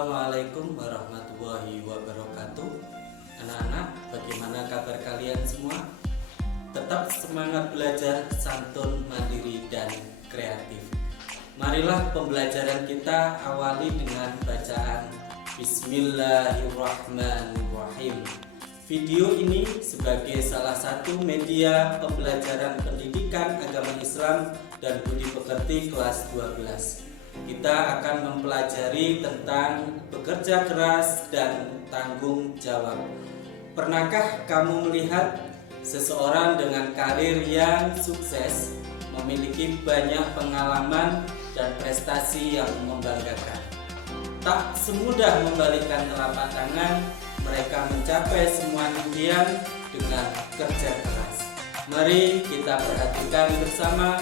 Assalamualaikum warahmatullahi wabarakatuh. Anak-anak, bagaimana kabar kalian semua? Tetap semangat belajar, santun, mandiri, dan kreatif. Marilah pembelajaran kita awali dengan bacaan Bismillahirrahmanirrahim. Video ini sebagai salah satu media pembelajaran pendidikan agama Islam dan budi pekerti kelas 12. Kita akan mempelajari tentang bekerja keras dan tanggung jawab. Pernahkah kamu melihat seseorang dengan karir yang sukses, memiliki banyak pengalaman dan prestasi yang membanggakan? Tak semudah membalikkan telapak tangan, mereka mencapai semua impian dengan kerja keras. Mari kita perhatikan bersama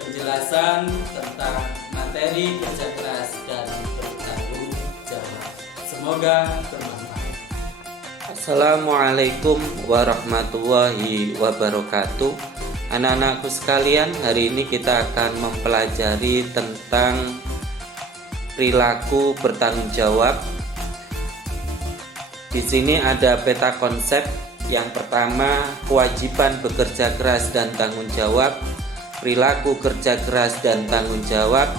penjelasan tentang materi kerja keras dan bertanggung jawab. Semoga bermanfaat. Assalamualaikum warahmatullahi wabarakatuh. Anak-anakku sekalian, hari ini kita akan mempelajari tentang perilaku bertanggung jawab. Di sini ada peta konsep. Yang pertama, kewajiban bekerja keras dan tanggung jawab. Perilaku kerja keras dan tanggung jawab,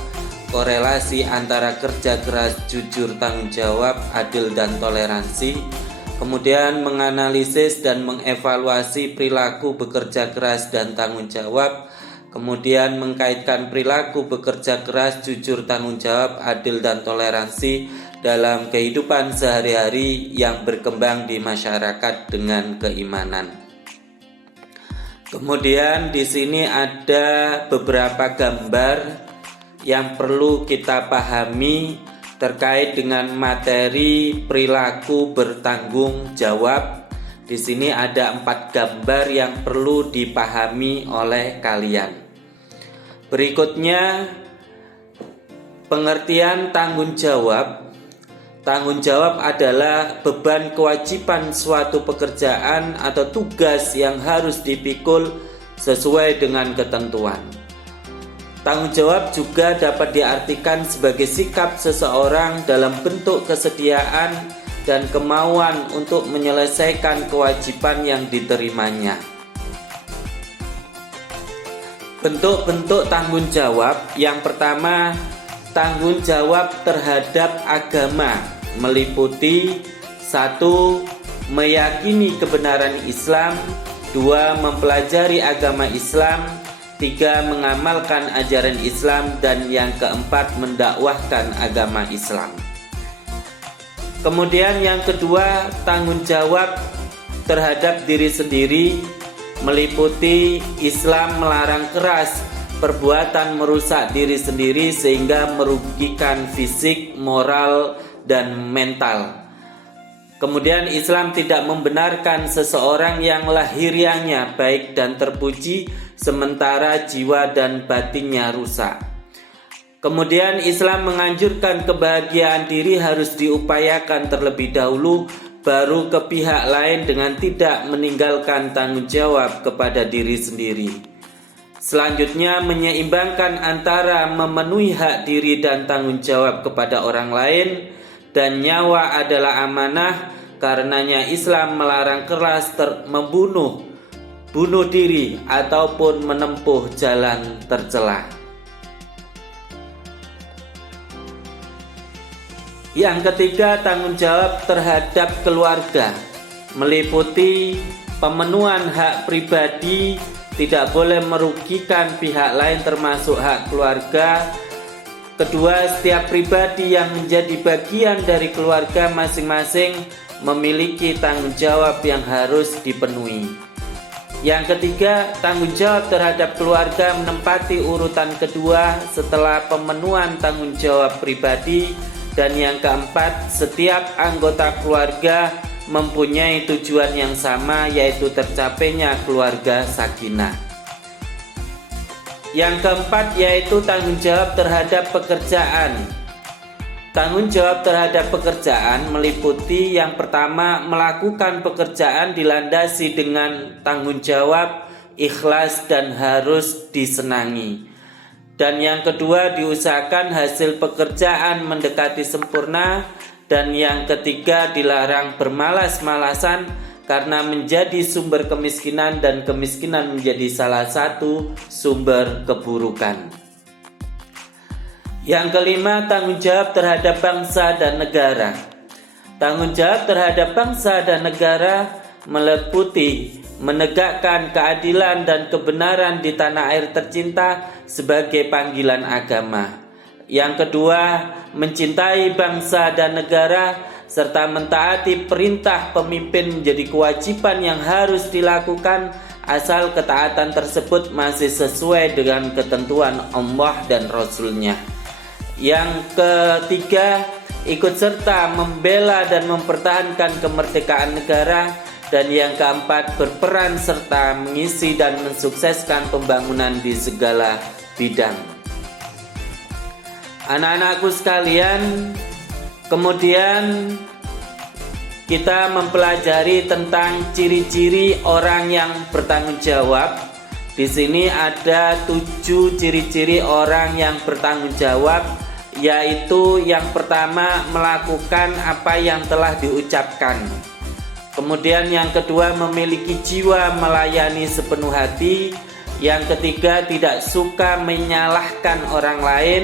korelasi antara kerja keras, jujur, tanggung jawab, adil, dan toleransi. Kemudian menganalisis dan mengevaluasi perilaku bekerja keras dan tanggung jawab. Kemudian mengkaitkan perilaku bekerja keras, jujur, tanggung jawab, adil, dan toleransi dalam kehidupan sehari-hari yang berkembang di masyarakat dengan keimanan. Kemudian di sini ada beberapa gambar yang perlu kita pahami terkait dengan materi perilaku bertanggung jawab. Di sini ada 4 gambar yang perlu dipahami oleh kalian. Berikutnya, pengertian tanggung jawab. Tanggung jawab adalah beban kewajiban suatu pekerjaan atau tugas yang harus dipikul sesuai dengan ketentuan. Tanggung jawab juga dapat diartikan sebagai sikap seseorang dalam bentuk kesediaan dan kemauan untuk menyelesaikan kewajiban yang diterimanya. Bentuk-bentuk tanggung jawab yang pertama, tanggung jawab terhadap agama meliputi 1. Meyakini kebenaran Islam, 2. Mempelajari agama Islam, 3. Mengamalkan ajaran Islam, dan yang keempat, mendakwahkan agama Islam. Kemudian yang kedua, tanggung jawab terhadap diri sendiri meliputi Islam melarang keras perbuatan merusak diri sendiri sehingga merugikan fisik, moral, dan mental. Kemudian Islam tidak membenarkan seseorang yang lahiriahnya baik dan terpuji sementara jiwa dan batinnya rusak. Kemudian Islam menganjurkan kebahagiaan diri harus diupayakan terlebih dahulu baru ke pihak lain dengan tidak meninggalkan tanggung jawab kepada diri sendiri. Selanjutnya, menyeimbangkan antara memenuhi hak diri dan tanggung jawab kepada orang lain, dan nyawa adalah amanah. Karenanya Islam melarang keras bunuh diri ataupun menempuh jalan tercela. Yang ketiga, tanggung jawab terhadap keluarga meliputi pemenuhan hak pribadi, tidak boleh merugikan pihak lain termasuk hak keluarga. Kedua, setiap pribadi yang menjadi bagian dari keluarga masing-masing memiliki tanggung jawab yang harus dipenuhi. Yang ketiga, tanggung jawab terhadap keluarga menempati urutan kedua setelah pemenuhan tanggung jawab pribadi. Dan yang keempat, setiap anggota keluarga mempunyai tujuan yang sama, yaitu tercapainya keluarga sakinah. Yang keempat yaitu tanggung jawab terhadap pekerjaan. Tanggung jawab terhadap pekerjaan meliputi yang pertama, melakukan pekerjaan dilandasi dengan tanggung jawab, ikhlas, dan harus disenangi. Dan yang kedua, diusahakan hasil pekerjaan mendekati sempurna. Dan yang ketiga, dilarang bermalas-malasan karena menjadi sumber kemiskinan dan kemiskinan menjadi salah satu sumber keburukan. Yang kelima, tanggung jawab terhadap bangsa dan negara. Tanggung jawab terhadap bangsa dan negara meliputi menegakkan keadilan dan kebenaran di tanah air tercinta sebagai panggilan agama. Yang kedua, mencintai bangsa dan negara serta mentaati perintah pemimpin menjadi kewajiban yang harus dilakukan asal ketaatan tersebut masih sesuai dengan ketentuan Allah dan Rasul-Nya. Yang ketiga, ikut serta membela dan mempertahankan kemerdekaan negara. Dan yang keempat, berperan serta mengisi dan mensukseskan pembangunan di segala bidang. Anak-anakku sekalian, kemudian kita mempelajari tentang ciri-ciri orang yang bertanggung jawab. Di sini ada 7 ciri-ciri orang yang bertanggung jawab, yaitu yang pertama, melakukan apa yang telah diucapkan. Kemudian yang kedua, memiliki jiwa melayani sepenuh hati. Yang ketiga, tidak suka menyalahkan orang lain.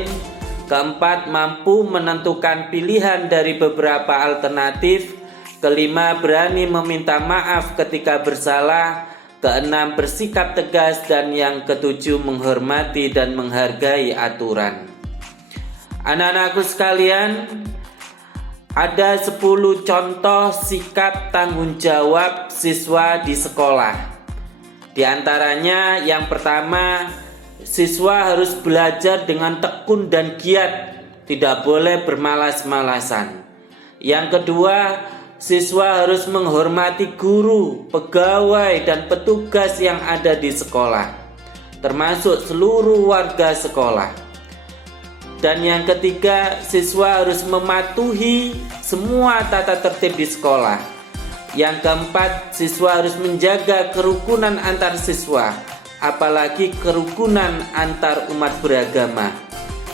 Keempat, mampu menentukan pilihan dari beberapa alternatif. Kelima, berani meminta maaf ketika bersalah. Keenam, bersikap tegas. Dan yang ketujuh, menghormati dan menghargai aturan. Anak-anakku sekalian, ada 10 contoh sikap tanggung jawab siswa di sekolah. Di antaranya yang pertama, siswa harus belajar dengan tekun dan giat, tidak boleh bermalas-malasan. Yang kedua, siswa harus menghormati guru, pegawai, dan petugas yang ada di sekolah, termasuk seluruh warga sekolah. Dan yang ketiga, siswa harus mematuhi semua tata tertib di sekolah. Yang keempat, siswa harus menjaga kerukunan antar siswa, apalagi kerukunan antar umat beragama.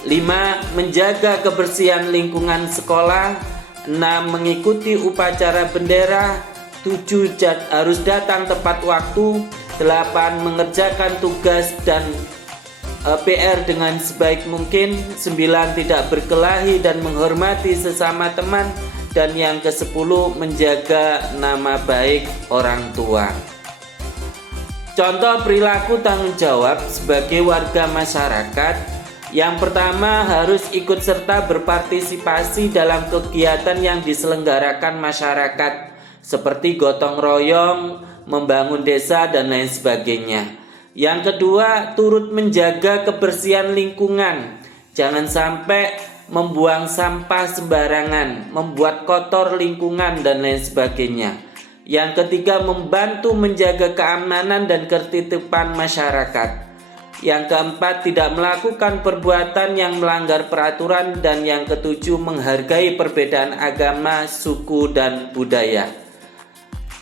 5. Menjaga kebersihan lingkungan sekolah. 6. Mengikuti upacara bendera. 7. Harus datang tepat waktu. 8. Mengerjakan tugas dan PR dengan sebaik mungkin. 9. Tidak berkelahi dan menghormati sesama teman. Dan yang ke-10, menjaga nama baik orang tua. Contoh perilaku tanggung jawab sebagai warga masyarakat. Yang pertama, harus ikut serta berpartisipasi dalam kegiatan yang diselenggarakan masyarakat, seperti gotong royong, membangun desa, dan lain sebagainya. Yang kedua, turut menjaga kebersihan lingkungan. Jangan sampai membuang sampah sembarangan, membuat kotor lingkungan, dan lain sebagainya. Yang ketiga, membantu menjaga keamanan dan ketertiban masyarakat. Yang keempat, tidak melakukan perbuatan yang melanggar peraturan. Dan yang ketujuh, menghargai perbedaan agama, suku, dan budaya.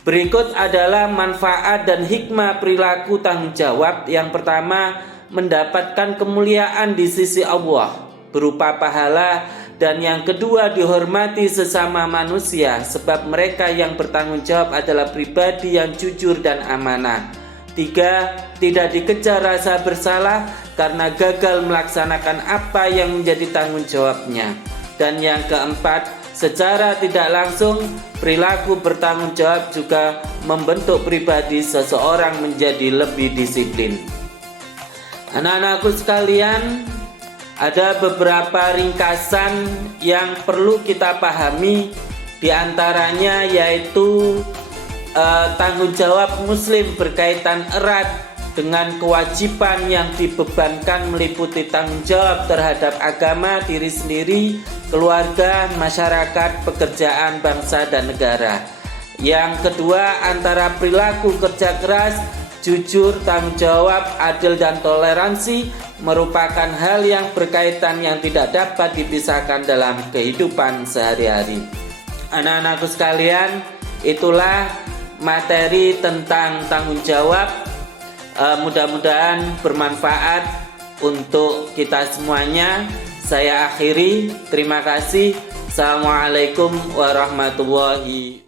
Berikut adalah manfaat dan hikmah perilaku tanggung jawab. Yang pertama, mendapatkan kemuliaan di sisi Allah berupa pahala. Dan yang kedua, dihormati sesama manusia, sebab mereka yang bertanggung jawab adalah pribadi yang jujur dan amanah. 3. Tidak dikejar rasa bersalah karena gagal melaksanakan apa yang menjadi tanggung jawabnya. Dan yang keempat, secara tidak langsung, perilaku bertanggung jawab juga membentuk pribadi seseorang menjadi lebih disiplin. Anak-anakku sekalian, ada beberapa ringkasan yang perlu kita pahami. Di antaranya yaitu tanggung jawab muslim berkaitan erat dengan kewajiban yang dibebankan, meliputi tanggung jawab terhadap agama, diri sendiri, keluarga, masyarakat, pekerjaan, bangsa, dan negara. Yang kedua, antara perilaku kerja keras, jujur, tanggung jawab, adil, dan toleransi merupakan hal yang berkaitan yang tidak dapat dipisahkan dalam kehidupan sehari-hari. Anak-anakku sekalian, itulah materi tentang tanggung jawab. Mudah-mudahan bermanfaat untuk kita semuanya. Saya akhiri, terima kasih. Assalamualaikum warahmatullahi